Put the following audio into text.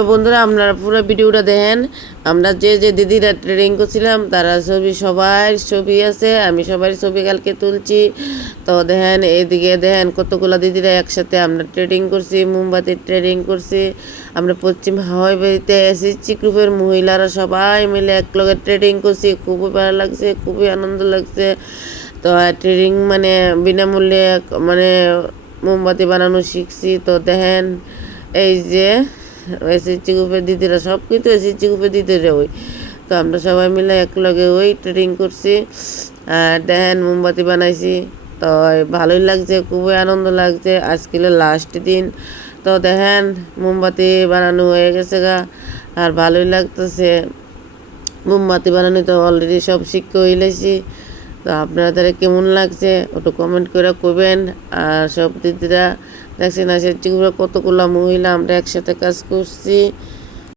তো বন্ধুরা আপনারা পুরো ভিডিওটা দেখেন। আমরা যে দিদিরা ট্রেনিং করছিলাম তারা সবার ছবি আছে, আমি সবার ছবি কালকে তুলছি। তো দেখেন এইদিকে দেখেন কতগুলো দিদিরা একসাথে আমরা ট্রেনিং করছি, মোমবাতির ট্রেনিং করছি। আমরা পশ্চিম হাওয়াই বাড়িতে এসএসজি গ্রুপের মহিলারা সবাই মিলে একলগে ট্রেনিং করছি। খুবই ভালো লাগছে, খুবই আনন্দ লাগছে। তো ট্রেনিং মানে বিনামূল্যে মানে মোমবাতি বানানো শিখছি। তো দেখেন এই যে এসএসজি গ্রুপের দিদিরা সব কিন্তু এসএসজি গ্রুপের দিদিরা ওই। তো আমরা সবাই মিলে একলগে ওই ট্রেনিং করছি আর দেখেন মোমবাতি বানাইছি। তো ভালোই লাগছে, খুবই আনন্দ লাগছে। আজকে লাস্ট দিন। তো দেখেন মোমবাতি বানানো হয়ে গেছে গা, আর ভালোই লাগতেছে। মোমবাতি বানানো তো অলরেডি সব শিখে হইলেছি। তো আপনাদের কেমন লাগছে একটু কমেন্ট করে করবেন। আর সব দিদিরা দেখছেন এসএসজি গ্রুপের কতগুলো মহিলা আমরা একসাথে কাজ করছি।